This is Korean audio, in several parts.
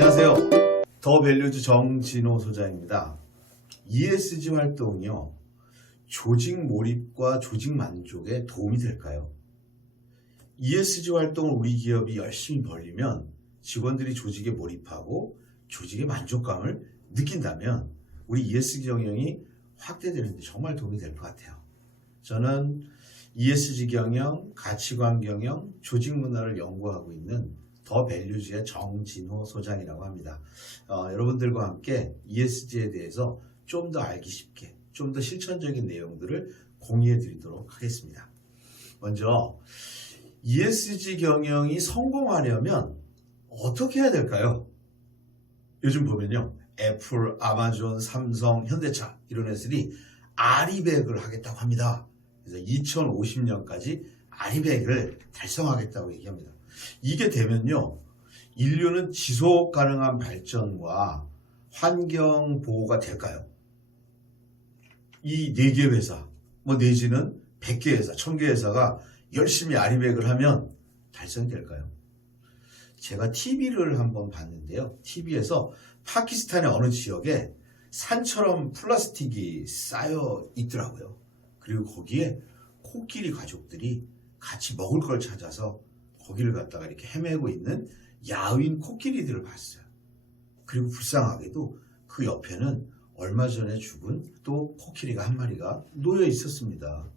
안녕하세요. 더 밸류즈 정진호 소장입니다. ESG 활동이요, 조직 몰입과 조직 만족에 도움이 될까요? ESG 활동을 우리 기업이 열심히 벌리면 직원들이 조직에 몰입하고 조직의 만족감을 느낀다면 우리 ESG 경영이 확대되는데 정말 도움이 될 것 같아요. 저는 ESG 경영, 가치관 경영, 조직 문화를 연구하고 있는 더 밸류즈의 정진호 소장이라고 합니다. 여러분들과 함께 ESG에 대해서 좀 더 알기 쉽게, 좀 더 실천적인 내용들을 공유해 드리도록 하겠습니다. 먼저 ESG 경영이 성공하려면 어떻게 해야 될까요? 요즘 보면요, 애플, 아마존, 삼성, 현대차 이런 회사들이 아리백을 하겠다고 합니다. 그래서 2050년까지 아리백을 달성하겠다고 얘기합니다. 이게 되면요, 인류는 지속 가능한 발전과 환경 보호가 될까요? 이 4개 회사, 내지는 100개 회사, 1000개 회사가 열심히 아리백을 하면 달성이 될까요? 제가 TV를 한번 봤는데요. TV에서 파키스탄의 어느 지역에 산처럼 플라스틱이 쌓여 있더라고요. 그리고 거기에 코끼리 가족들이 같이 먹을 걸 찾아서 거기를 갖다가 이렇게 헤매고 있는 야윈 코끼리들을 봤어요. 그리고 불쌍하게도 그 옆에는 얼마 전에 죽은 또 코끼리가 한 마리가 놓여 있었습니다.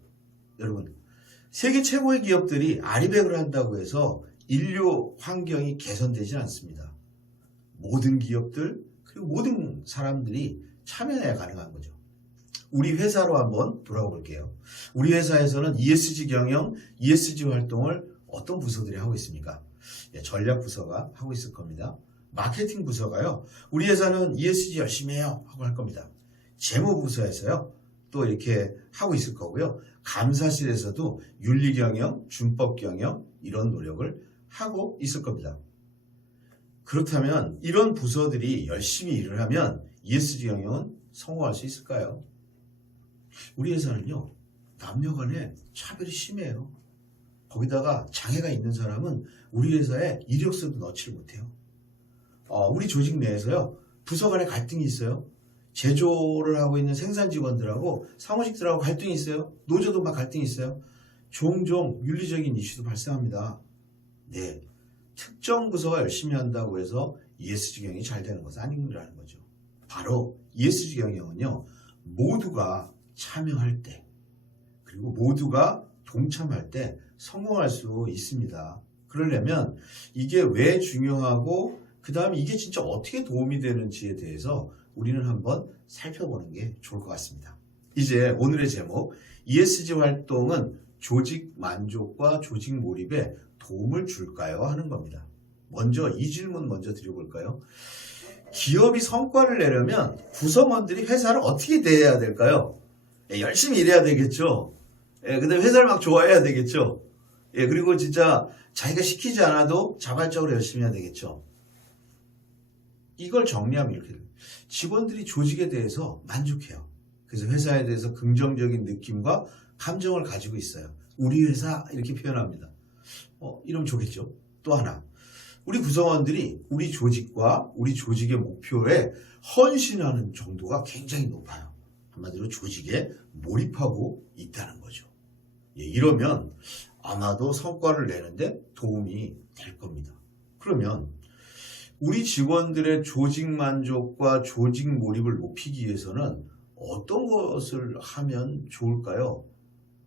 여러분, 세계 최고의 기업들이 아리백을 한다고 해서 인류 환경이 개선되지 않습니다. 모든 기업들 그리고 모든 사람들이 참여해야 가능한 거죠. 우리 회사로 한번 돌아가 볼게요. 우리 회사에서는 ESG 경영, ESG 활동을 어떤 부서들이 하고 있습니까? 전략 부서가 하고 있을 겁니다. 마케팅 부서가요, 우리 회사는 ESG 열심히 해요 하고 할 겁니다. 재무부서에서요, 또 이렇게 하고 있을 거고요. 감사실에서도 윤리 경영, 준법 경영 이런 노력을 하고 있을 겁니다. 그렇다면 이런 부서들이 열심히 일을 하면 ESG 경영은 성공할 수 있을까요? 우리 회사는요, 남녀 간에 차별이 심해요. 거기다가 장애가 있는 사람은 우리 회사에 이력서도 넣지를 못해요. 우리 조직 내에서요, 부서 간에 갈등이 있어요. 제조를 하고 있는 생산 직원들하고 사무직들하고 갈등이 있어요. 노조도 막 갈등이 있어요. 종종 윤리적인 이슈도 발생합니다. 네, 특정 부서가 열심히 한다고 해서 ESG 경영이 잘 되는 것은 아니라는 거죠. 바로 ESG 경영은요, 모두가 참여할 때, 그리고 모두가 동참할 때 성공할 수 있습니다. 그러려면 이게 왜 중요하고 그 다음에 이게 진짜 어떻게 도움이 되는지에 대해서 우리는 한번 살펴보는 게 좋을 것 같습니다. 이제 오늘의 제목, ESG 활동은 조직 만족과 조직 몰입에 도움을 줄까요? 하는 겁니다. 먼저 이 질문 먼저 드려볼까요? 기업이 성과를 내려면 구성원들이 회사를 어떻게 대해야 될까요? 열심히 일해야 되겠죠. 근데 회사를 막 좋아해야 되겠죠. 그리고 진짜 자기가 시키지 않아도 자발적으로 열심히 해야 되겠죠. 이걸 정리하면 이렇게 돼요. 직원들이 조직에 대해서 만족해요. 그래서 회사에 대해서 긍정적인 느낌과 감정을 가지고 있어요. 우리 회사 이렇게 표현합니다. 이러면 좋겠죠. 또 하나, 우리 구성원들이 우리 조직과 우리 조직의 목표에 헌신하는 정도가 굉장히 높아요. 한마디로 조직에 몰입하고 있다는 거죠. 이러면 아마도 성과를 내는데 도움이 될 겁니다. 그러면 우리 직원들의 조직 만족과 조직 몰입을 높이기 위해서는 어떤 것을 하면 좋을까요?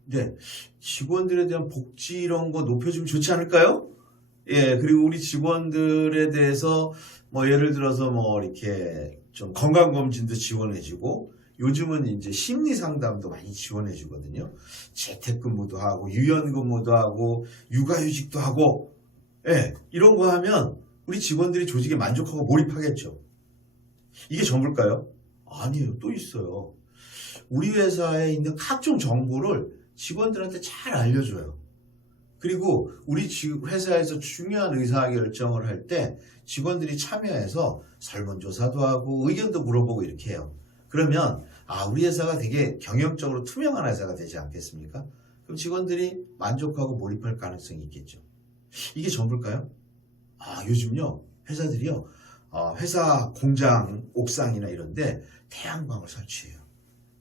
네, 직원들에 대한 복지 이런 거 높여주면 좋지 않을까요? 그리고 우리 직원들에 대해서 예를 들어서 이렇게 좀 건강검진도 지원해주고, 요즘은 이제 심리 상담도 많이 지원해 주거든요. 재택근무도 하고 유연근무도 하고 육아휴직도 하고, 이런 거 하면 우리 직원들이 조직에 만족하고 몰입하겠죠. 이게 전부일까요? 아니에요. 또 있어요. 우리 회사에 있는 각종 정보를 직원들한테 잘 알려줘요. 그리고 우리 회사에서 중요한 의사결정을 할 때 직원들이 참여해서 설문조사도 하고 의견도 물어보고 이렇게 해요. 그러면 우리 회사가 되게 경영적으로 투명한 회사가 되지 않겠습니까? 그럼 직원들이 만족하고 몰입할 가능성이 있겠죠. 이게 전부일까요? 요즘요, 회사들이요, 회사 공장 옥상이나 이런데 태양광을 설치해요.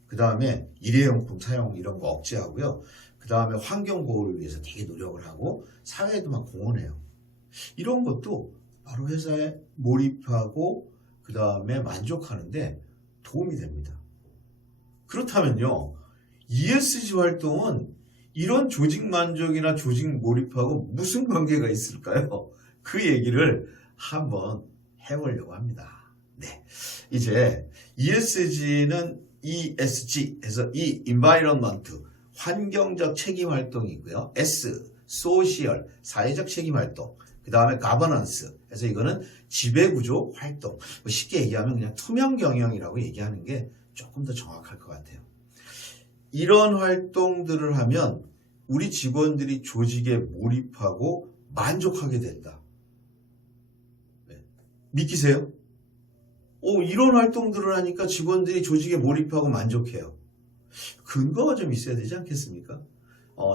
그 다음에 일회용품 사용 이런 거 억제하고요. 그 다음에 환경 보호를 위해서 되게 노력을 하고 사회에도 막 공헌해요. 이런 것도 바로 회사에 몰입하고 그 다음에 만족하는데 도움이 됩니다. 그렇다면요, ESG 활동은 이런 조직 만족이나 조직 몰입하고 무슨 관계가 있을까요? 그 얘기를 한번 해보려고 합니다. 네, 이제 ESG는 ESG에서 Environment, 환경적 책임 활동이고요. S, Social, 사회적 책임 활동. 그 다음에 Governance, 그래서 이거는 지배구조 활동. 쉽게 얘기하면 그냥 투명 경영이라고 얘기하는 게 조금 더 정확할 것 같아요. 이런 활동들을 하면 우리 직원들이 조직에 몰입하고 만족하게 된다. 네. 믿기세요? 이런 활동들을 하니까 직원들이 조직에 몰입하고 만족해요. 근거가 좀 있어야 되지 않겠습니까?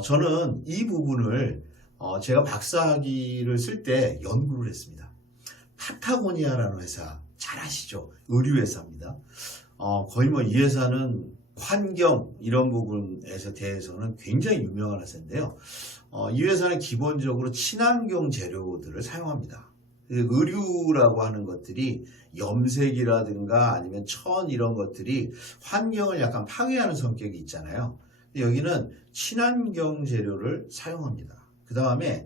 저는 이 부분을 제가 박사학위를 쓸 때 연구를 했습니다. 파타고니아라는 회사 잘 아시죠? 의류회사입니다. 거의 이 회사는 환경 이런 부분에서 대해서는 굉장히 유명한 회사인데요. 이 회사는 기본적으로 친환경 재료들을 사용합니다. 의류라고 하는 것들이 염색이라든가 아니면 천 이런 것들이 환경을 약간 파괴하는 성격이 있잖아요. 여기는 친환경 재료를 사용합니다. 그 다음에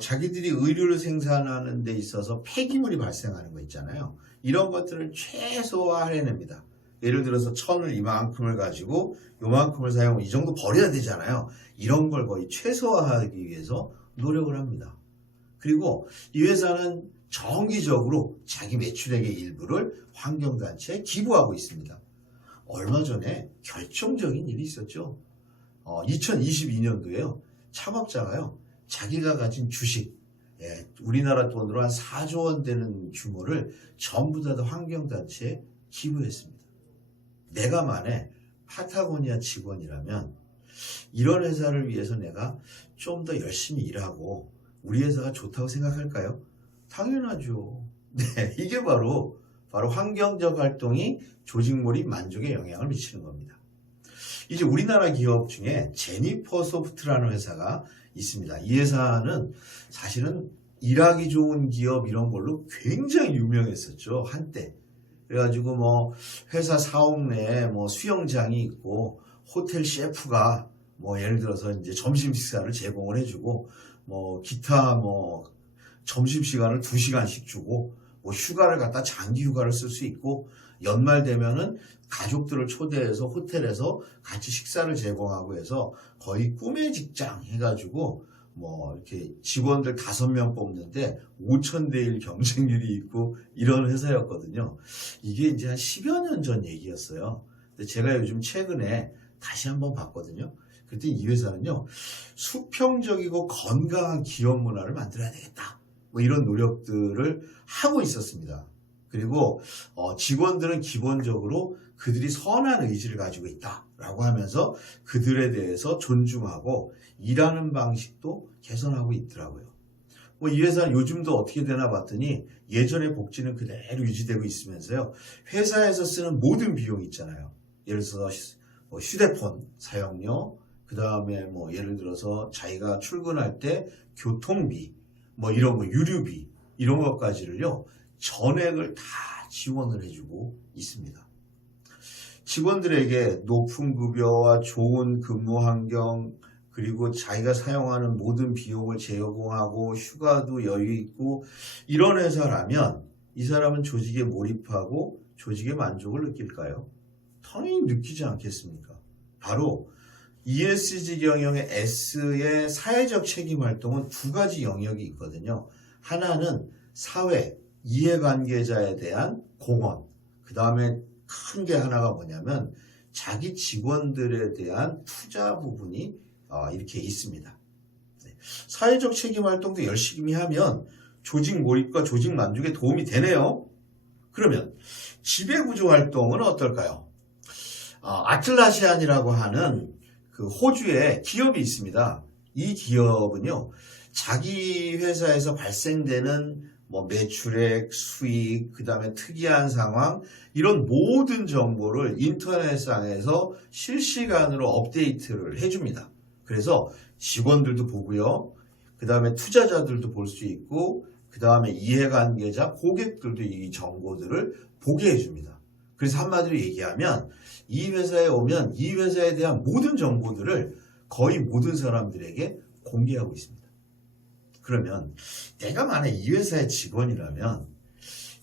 자기들이 의류를 생산하는 데 있어서 폐기물이 발생하는 거 있잖아요. 이런 것들을 최소화해냅니다. 예를 들어서 천을 이만큼을 가지고 요만큼을 사용하면 이 정도 버려야 되잖아요. 이런 걸 거의 최소화하기 위해서 노력을 합니다. 그리고 이 회사는 정기적으로 자기 매출액의 일부를 환경단체에 기부하고 있습니다. 얼마 전에 결정적인 일이 있었죠. 2022년도에요. 창업자가요. 자기가 가진 주식, 우리나라 돈으로 한 4조 원 되는 규모를 전부 다 환경단체에 기부했습니다. 내가 만에 파타고니아 직원이라면 이런 회사를 위해서 내가 좀 더 열심히 일하고 우리 회사가 좋다고 생각할까요? 당연하죠. 네, 이게 바로 환경적 활동이 조직 몰입 만족에 영향을 미치는 겁니다. 이제 우리나라 기업 중에 제니퍼 소프트라는 회사가 있습니다. 이 회사는 사실은 일하기 좋은 기업 이런 걸로 굉장히 유명했었죠, 한때. 그래가지고 회사 사옥 내에 수영장이 있고 호텔 셰프가 예를 들어서 이제 점심 식사를 제공을 해주고 기타 점심 시간을 2시간씩 주고 휴가를 갖다 장기 휴가를 쓸 수 있고 연말 되면은 가족들을 초대해서 호텔에서 같이 식사를 제공하고 해서 거의 꿈의 직장 해가지고 이렇게 직원들 5명 뽑는데 5,000대 1 경쟁률이 있고 이런 회사였거든요. 이게 이제 한 10여 년 전 얘기였어요. 근데 제가 요즘 최근에 다시 한번 봤거든요. 그때 이 회사는요, 수평적이고 건강한 기업 문화를 만들어야 되겠다. 이런 노력들을 하고 있었습니다. 그리고 직원들은 기본적으로 그들이 선한 의지를 가지고 있다라고 하면서 그들에 대해서 존중하고 일하는 방식도 개선하고 있더라고요. 이 회사는 요즘도 어떻게 되나 봤더니 예전의 복지는 그대로 유지되고 있으면서요. 회사에서 쓰는 모든 비용이 있잖아요. 예를 들어서 휴대폰 사용료, 그 다음에 예를 들어서 자기가 출근할 때 교통비, 이런 거 유류비 이런 것까지를요. 전액을 다 지원을 해주고 있습니다. 직원들에게 높은 급여와 좋은 근무 환경 그리고 자기가 사용하는 모든 비용을 제공하고 휴가도 여유 있고 이런 회사라면 이 사람은 조직에 몰입하고 조직의 만족을 느낄까요? 당연히 느끼지 않겠습니까? 바로 ESG 경영의 S의 사회적 책임 활동은 2가지 영역이 있거든요. 하나는 사회, 이해관계자에 대한 공헌, 그 다음에 큰 게 하나가 뭐냐면 자기 직원들에 대한 투자 부분이 이렇게 있습니다. 사회적 책임 활동도 열심히 하면 조직 몰입과 조직 만족에 도움이 되네요. 그러면 지배구조 활동은 어떨까요? 아틀라시안이라고 하는 그 호주에 기업이 있습니다. 이 기업은요, 자기 회사에서 발생되는 뭐 매출액, 수익, 그 다음에 특이한 상황, 이런 모든 정보를 인터넷상에서 실시간으로 업데이트를 해줍니다. 그래서 직원들도 보고요. 그 다음에 투자자들도 볼 수 있고, 그 다음에 이해관계자, 고객들도 이 정보들을 보게 해줍니다. 그래서 한마디로 얘기하면 이 회사에 오면 이 회사에 대한 모든 정보들을 거의 모든 사람들에게 공개하고 있습니다. 그러면 내가 만약 이 회사의 직원이라면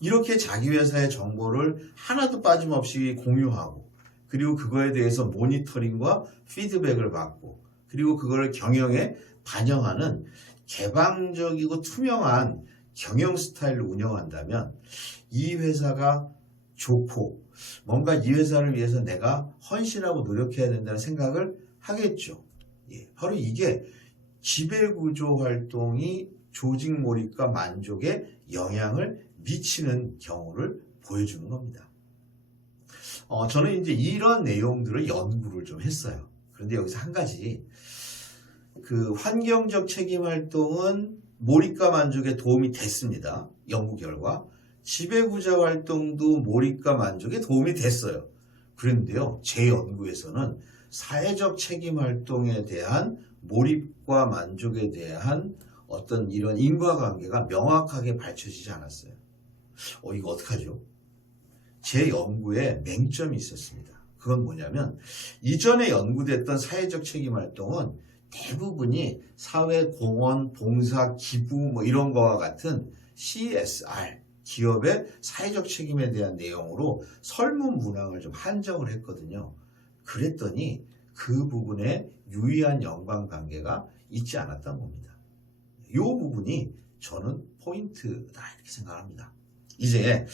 이렇게 자기 회사의 정보를 하나도 빠짐없이 공유하고, 그리고 그거에 대해서 모니터링과 피드백을 받고, 그리고 그거를 경영에 반영하는 개방적이고 투명한 경영 스타일을 운영한다면 이 회사가 좋고 뭔가 이 회사를 위해서 내가 헌신하고 노력해야 된다는 생각을 하겠죠. 바로 이게 지배구조 활동이 조직 몰입과 만족에 영향을 미치는 경우를 보여주는 겁니다. 저는 이제 이런 내용들을 연구를 좀 했어요. 그런데 여기서 한 가지, 그 환경적 책임 활동은 몰입과 만족에 도움이 됐습니다. 연구 결과. 지배구조 활동도 몰입과 만족에 도움이 됐어요. 그런데요, 제 연구에서는 사회적 책임 활동에 대한 몰입과 만족에 대한 어떤 이런 인과관계가 명확하게 밝혀지지 않았어요. 이거 어떡하죠? 제 연구에 맹점이 있었습니다. 그건 뭐냐면 이전에 연구됐던 사회적 책임 활동은 대부분이 사회 공헌, 봉사, 기부 뭐 이런 거와 같은 CSR, 기업의 사회적 책임에 대한 내용으로 설문 문항을 좀 한정을 했거든요. 그랬더니 그 부분에 유의한 연관관계가 있지 않았던 겁니다. 이 부분이 저는 포인트다 이렇게 생각합니다. 이제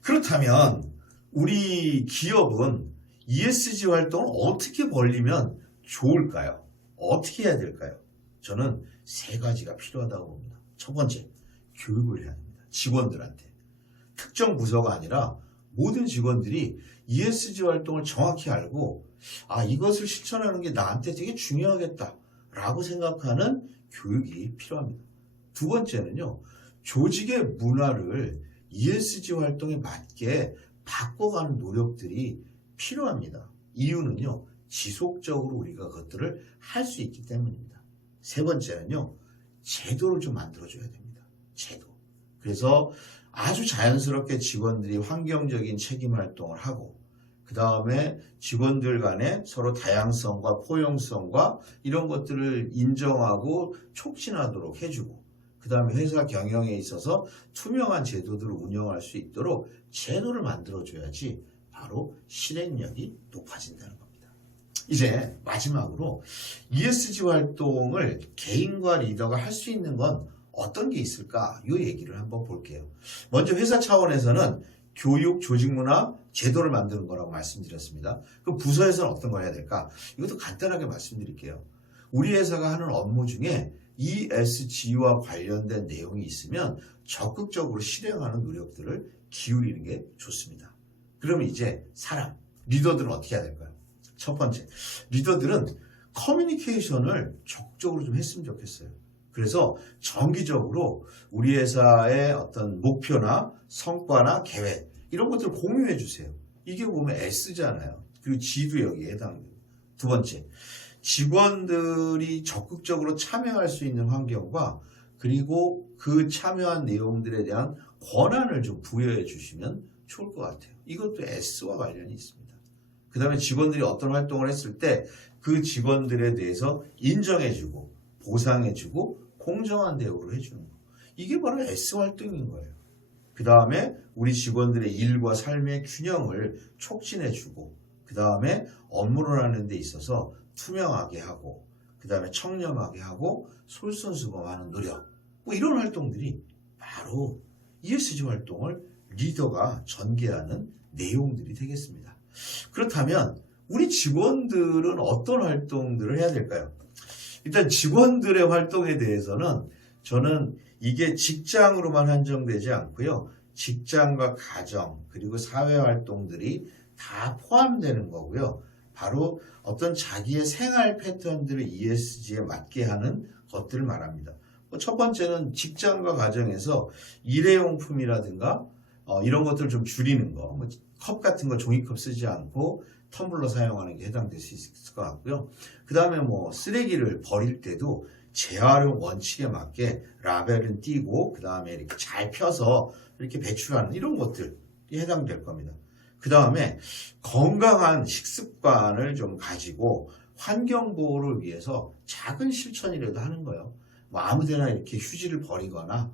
그렇다면 우리 기업은 ESG 활동을 어떻게 벌리면 좋을까요? 어떻게 해야 될까요? 저는 세 가지가 필요하다고 봅니다. 첫 번째, 교육을 해야 됩니다. 직원들한테. 특정 부서가 아니라 모든 직원들이 ESG 활동을 정확히 알고 이것을 실천하는 게 나한테 되게 중요하겠다라고 생각하는 교육이 필요합니다. 두 번째는요, 조직의 문화를 ESG 활동에 맞게 바꿔가는 노력들이 필요합니다. 이유는요, 지속적으로 우리가 그것들을 할 수 있기 때문입니다. 세 번째는요, 제도를 좀 만들어줘야 됩니다. 제도. 그래서 아주 자연스럽게 직원들이 환경적인 책임 활동을 하고, 그 다음에 직원들 간에 서로 다양성과 포용성과 이런 것들을 인정하고 촉진하도록 해주고, 그 다음에 회사 경영에 있어서 투명한 제도들을 운영할 수 있도록 제도를 만들어줘야지 바로 실행력이 높아진다는 겁니다. 이제 마지막으로 ESG 활동을 개인과 리더가 할 수 있는 건 어떤 게 있을까? 이 얘기를 한번 볼게요. 먼저 회사 차원에서는 교육, 조직문화, 제도를 만드는 거라고 말씀드렸습니다. 그럼 부서에서는 어떤 걸 해야 될까? 이것도 간단하게 말씀드릴게요. 우리 회사가 하는 업무 중에 ESG와 관련된 내용이 있으면 적극적으로 실행하는 노력들을 기울이는 게 좋습니다. 그러면 이제 사람, 리더들은 어떻게 해야 될까요? 첫 번째, 리더들은 커뮤니케이션을 적극적으로 좀 했으면 좋겠어요. 그래서 정기적으로 우리 회사의 어떤 목표나 성과나 계획 이런 것들을 공유해 주세요. 이게 보면 S잖아요. 그리고 G도 여기에 해당됩니다. 두 번째, 직원들이 적극적으로 참여할 수 있는 환경과 그리고 그 참여한 내용들에 대한 권한을 좀 부여해 주시면 좋을 것 같아요. 이것도 S와 관련이 있습니다. 그 다음에 직원들이 어떤 활동을 했을 때 그 직원들에 대해서 인정해주고 보상해주고 공정한 대우를 해주는 거. 이게 바로 S 활동인 거예요. 그 다음에 우리 직원들의 일과 삶의 균형을 촉진해주고, 그 다음에 업무를 하는 데 있어서 투명하게 하고, 그 다음에 청렴하게 하고 솔선수범하는 노력, 뭐 이런 활동들이 바로 ESG 활동을 리더가 전개하는 내용들이 되겠습니다. 그렇다면 우리 직원들은 어떤 활동들을 해야 될까요? 일단 직원들의 활동에 대해서는 저는 이게 직장으로만 한정되지 않고요. 직장과 가정 그리고 사회 활동들이 다 포함되는 거고요. 바로 어떤 자기의 생활 패턴들을 ESG에 맞게 하는 것들을 말합니다. 첫 번째는 직장과 가정에서 일회용품이라든가 이런 것들을 좀 줄이는 거, 컵 같은 거 종이컵 쓰지 않고 텀블러 사용하는 게 해당될 수 있을 것 같고요. 그 다음에 쓰레기를 버릴 때도 재활용 원칙에 맞게 라벨은 띄고 그 다음에 이렇게 잘 펴서 이렇게 배출하는 이런 것들이 해당될 겁니다. 그 다음에 건강한 식습관을 좀 가지고 환경보호를 위해서 작은 실천이라도 하는 거예요. 아무데나 이렇게 휴지를 버리거나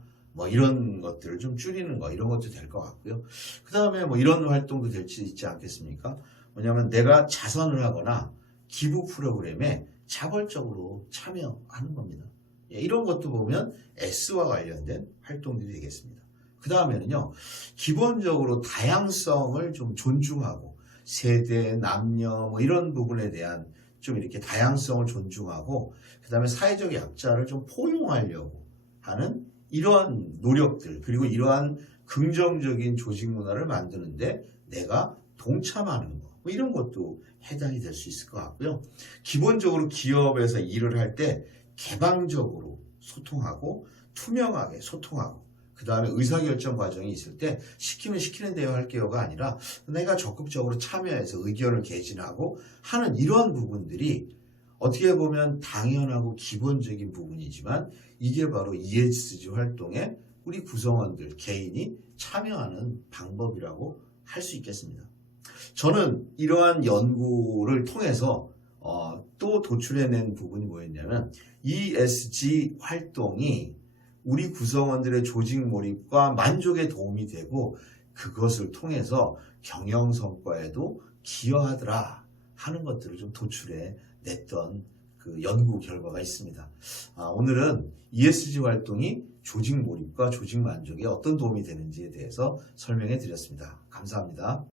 이런 것들을 좀 줄이는 거, 이런 것도 될 것 같고요. 그 다음에 이런 활동도 될 수 있지 않겠습니까? 뭐냐면 내가 자선을 하거나 기부 프로그램에 자발적으로 참여하는 겁니다. 이런 것도 보면 S와 관련된 활동들이 되겠습니다. 그 다음에는요, 기본적으로 다양성을 좀 존중하고 세대, 남녀 이런 부분에 대한 좀 이렇게 다양성을 존중하고 그 다음에 사회적 약자를 좀 포용하려고 하는 이러한 노력들, 그리고 이러한 긍정적인 조직 문화를 만드는데 내가 동참하는 거, 이런 것도 해당이 될 수 있을 것 같고요. 기본적으로 기업에서 일을 할 때 개방적으로 소통하고 투명하게 소통하고 그 다음에 의사결정 과정이 있을 때 시키면 시키는 대로 할게요가 아니라 내가 적극적으로 참여해서 의견을 개진하고 하는 이러한 부분들이 어떻게 보면 당연하고 기본적인 부분이지만 이게 바로 ESG 활동에 우리 구성원들, 개인이 참여하는 방법이라고 할 수 있겠습니다. 저는 이러한 연구를 통해서 또 도출해낸 부분이 뭐였냐면 ESG 활동이 우리 구성원들의 조직 몰입과 만족에 도움이 되고 그것을 통해서 경영 성과에도 기여하더라 하는 것들을 좀 도출해 냈던 그 연구 결과가 있습니다. 오늘은 ESG 활동이 조직 몰입과 조직 만족에 어떤 도움이 되는지에 대해서 설명해 드렸습니다. 감사합니다.